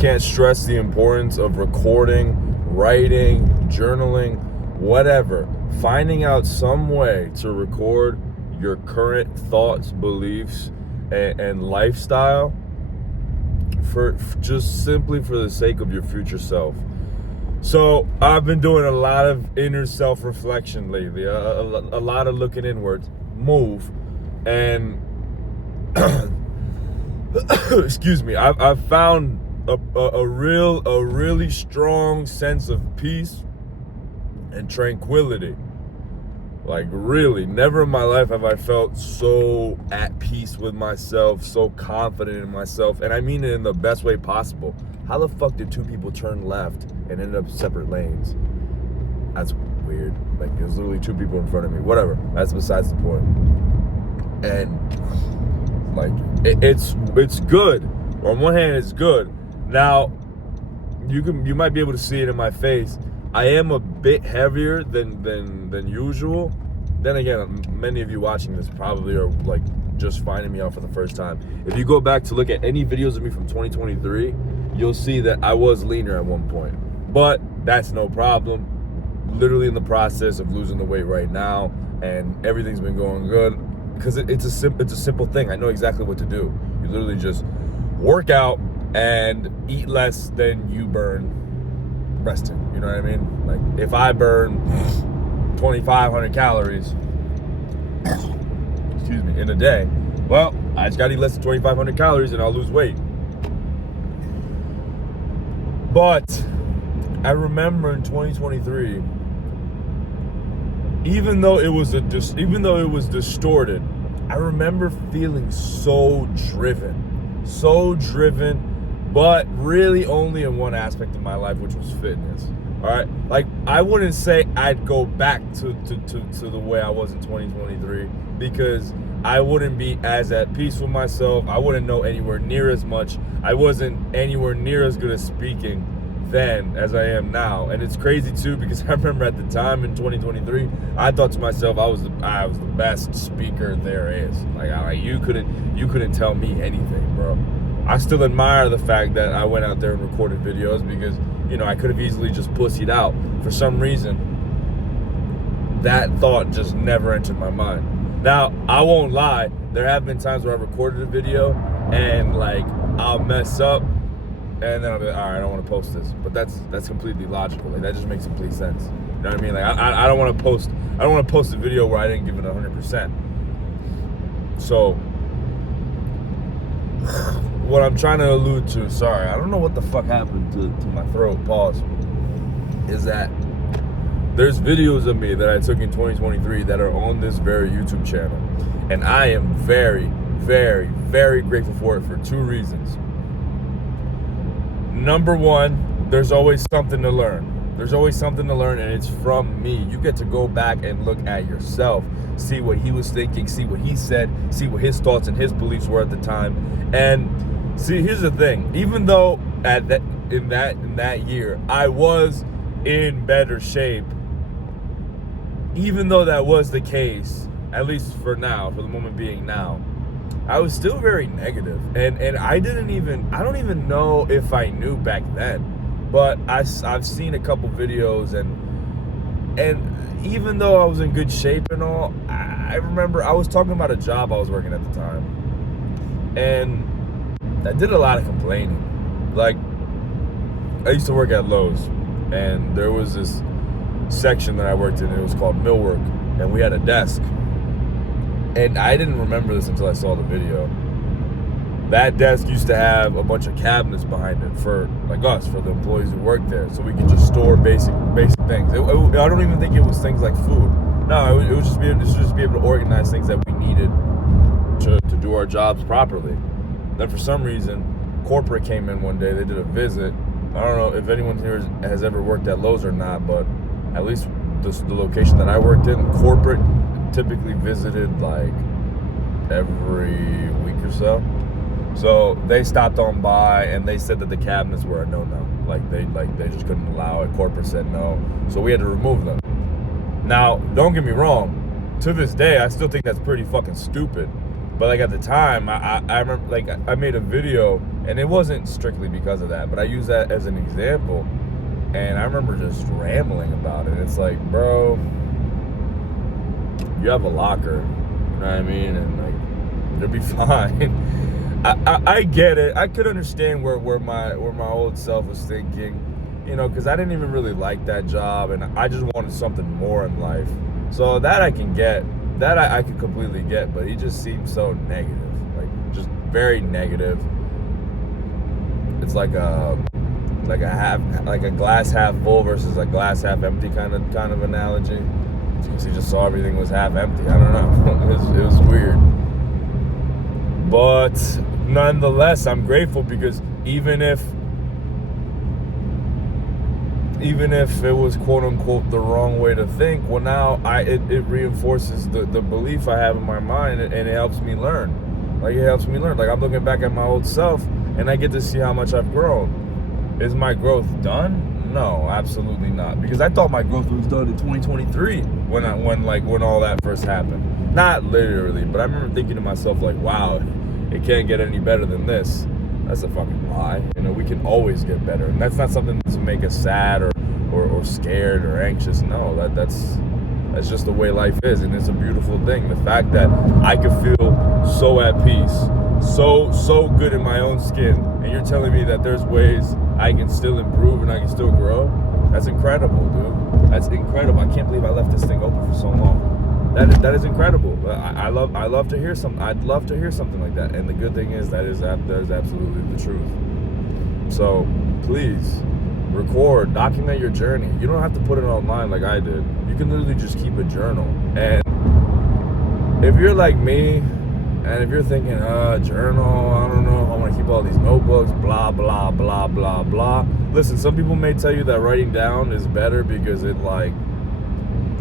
Can't stress the importance of recording, writing, journaling, whatever. Finding out some way to record your current thoughts, beliefs, and lifestyle for just simply for the sake of your future self. So I've been doing a lot of inner self-reflection lately, a lot of looking inwards, and excuse me, I've found a really strong sense of peace and tranquility. Like, really, never in my life have I felt so at peace with myself, so confident in myself, and I mean it in the best way possible. How the fuck did two people turn left and ended up separate lanes? That's weird. Like, there's literally two people in front of me. Whatever. That's besides the point. And like, it's good. On one hand, it's good. Now, you might be able to see it in my face. I am a bit heavier than usual. Then again, many of you watching this probably are like just finding me out for the first time. If you go back to look at any videos of me from 2023, you'll see that I was leaner at one point. But that's no problem. Literally in the process of losing the weight right now, and everything's been going good because it's a simple thing. I know exactly what to do. You literally just work out and eat less than you burn resting. You know what I mean? Like, if I burn 2,500 calories excuse me, in a day, well, I just gotta eat less than 2,500 calories and I'll lose weight. But I remember in 2023, even though it was distorted, I remember feeling so driven, but really only in one aspect of my life, which was fitness. All right, like, I wouldn't say I'd go back to the way I was in 2023, because I wouldn't be as at peace with myself. I wouldn't know anywhere near as much. I wasn't anywhere near as good at speaking then as I am now. And it's crazy too, because I remember at the time in 2023, I thought to myself I was the best speaker there is. Like, you couldn't tell me anything, bro. I still admire the fact that I went out there and recorded videos, because, you know, I could have easily just pussied out. For some reason, that thought just never entered my mind. Now, I won't lie, there have been times where I recorded a video and, like, I'll mess up and then I'll be like, all right, I don't want to post this. But that's completely logical. Like, that just makes complete sense. You know what I mean? Like, I don't want to post a video where I didn't give it 100%. So what I'm trying to allude to, sorry, I don't know what the fuck happened to my throat, pause, is that there's videos of me that I took in 2023 that are on this very YouTube channel. And I am very, very, very grateful for it for two reasons. Number one, there's always something to learn. There's always something to learn, and it's from me. You get to go back and look at yourself, see what he was thinking, see what he said, see what his thoughts and his beliefs were at the time. And see, here's the thing. Even though in that year I was in better shape, even though that was the case, at least for now, for the moment being now, I was still very negative. And I don't even know if I knew back then, but I've seen a couple videos, and even though I was in good shape and all, I remember I was talking about a job I was working at the time, and I did a lot of complaining. Like, I used to work at Lowe's, and there was this section that I worked in. It was called millwork, and we had a desk. And I didn't remember this until I saw the video. That desk used to have a bunch of cabinets behind it for, like, us, for the employees who worked there, so we could just store basic things. I don't even think it was things like food. No, it would just be able to organize things that we needed to do our jobs properly. Then for some reason, corporate came in one day. They did a visit. I don't know if anyone here has ever worked at Lowe's or not, but at least the location that I worked in, corporate typically visited like every week or so. So they stopped on by and they said that the cabinets were a no-no. Like they just couldn't allow it. Corporate said no. So we had to remove them. Now, don't get me wrong, to this day I still think that's pretty fucking stupid. But like at the time, I remember, like, I made a video And it wasn't strictly because of that, but I use that as an example. And I remember just rambling about it. It's like, bro, you have a locker, you know what I mean? And like, you'll be fine. I get it. I could understand where my old self was thinking, you know, because I didn't even really like that job, and I just wanted something more in life. So that I can get, that I could completely get, but he just seemed so negative, like just very negative. It's like a glass half full versus a glass half empty kind of analogy. He just saw everything was half empty. I don't know. It was weird. But nonetheless, I'm grateful because even if it was quote unquote the wrong way to think, well, now it reinforces the belief I have in my mind, and it helps me learn. Like, it helps me learn. Like, I'm looking back at my old self and I get to see how much I've grown. Is my growth done? No, absolutely not. Because I thought my growth was done in 2023 when all that first happened. Not literally, but I remember thinking to myself, like, wow, it can't get any better than this. That's a fucking lie. You know, we can always get better. And that's not something to make us sad or scared or anxious. No, that's just the way life is, and it's a beautiful thing. The fact that I could feel so at peace, so good in my own skin, and you're telling me that there's ways I can still improve and I can still grow. That's incredible, dude. That's incredible. I can't believe I left this thing open for so long. That is incredible. I love to hear something. I'd love to hear something like that. And the good thing is that is absolutely the truth. So please record, document your journey. You don't have to put it online like I did. You can literally just keep a journal. And if you're like me, and if you're thinking, journal, I don't know, I want to keep all these notebooks, blah, blah, blah, blah, blah. Listen, some people may tell you that writing down is better because it, like,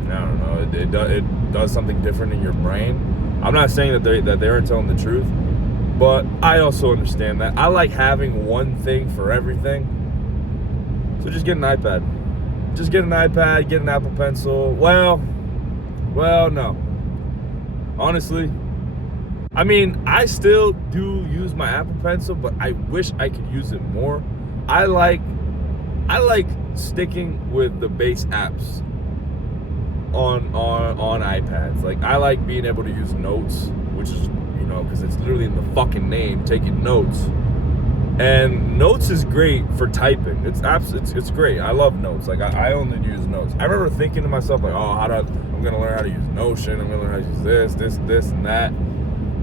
I don't know, it does something different in your brain. I'm not saying that they aren't telling the truth, but I also understand that. I like having one thing for everything. So just get an iPad. Just get an iPad, get an Apple Pencil. Well, no. Honestly, I mean, I still do use my Apple Pencil, but I wish I could use it more. I like sticking with the base apps on iPads. Like, I like being able to use Notes, which is, you know, because it's literally in the fucking name, taking notes. And Notes is great for typing. It's great. I love Notes. Like, I only use Notes. I remember thinking to myself, like, oh, I'm gonna learn how to use Notion. I'm gonna learn how to use this, and that.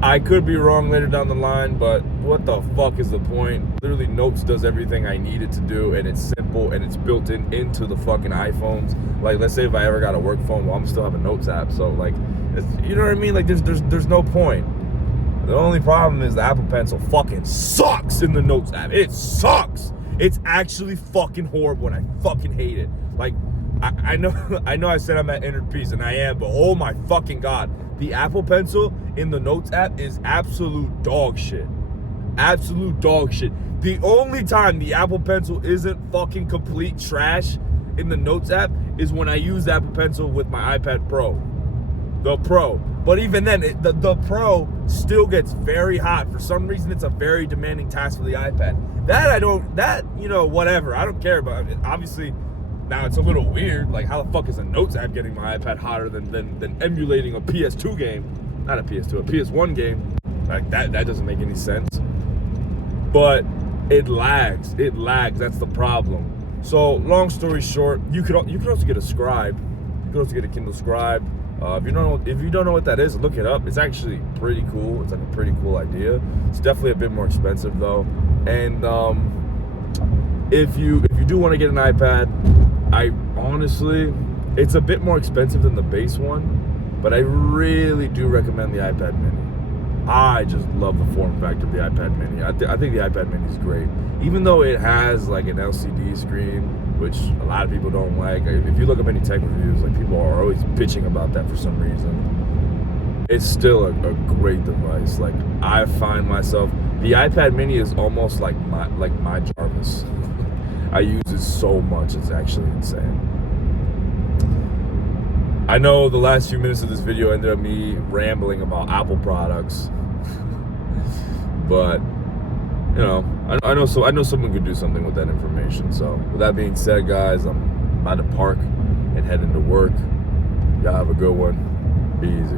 I could be wrong later down the line, but what the fuck is the point? Literally, Notes does everything I need it to do, and it's simple, and it's built into the fucking iPhones. Like, let's say if I ever got a work phone, well, I'm still have a Notes app, so, like, you know what I mean? Like, there's no point. The only problem is the Apple Pencil fucking sucks in the Notes app. It sucks. It's actually fucking horrible, and I fucking hate it. Like, I know I said I'm at inner peace, and I am, but oh my fucking God. The Apple Pencil in the Notes app is absolute dog shit. Absolute dog shit. The only time the Apple Pencil isn't fucking complete trash in the Notes app is when I use the Apple Pencil with my iPad Pro. The Pro. But even then, the Pro still gets very hot. For some reason, it's a very demanding task for the iPad. You know, whatever. I don't care about it. Obviously, now it's a little weird. Like, how the fuck is a Notes app getting my iPad hotter than emulating a PS2 game? Not a PS2, a PS1 game. Like, that doesn't make any sense. But it lags. It lags. That's the problem. So, long story short, you could also get a Scribe. You could also get a Kindle Scribe. If you don't know what that is, look it up. It's actually pretty cool. It's like a pretty cool idea. It's definitely a bit more expensive though. And if you do want to get an iPad, I honestly, it's a bit more expensive than the base one, but I really do recommend the iPad Mini. I just love the form factor of the iPad Mini. I think the iPad Mini is great, even though it has like an LCD screen, which a lot of people don't like. If you look up any tech reviews, like, people are always bitching about that for some reason. It's still a great device. Like, I find myself, the iPad Mini is almost like my Jarvis. I use it so much, it's actually insane. I know the last few minutes of this video ended up me rambling about Apple products, but you know, I know someone could do something with that information. So with that being said, guys, I'm about to park and head into work. Y'all have a good one. Be easy.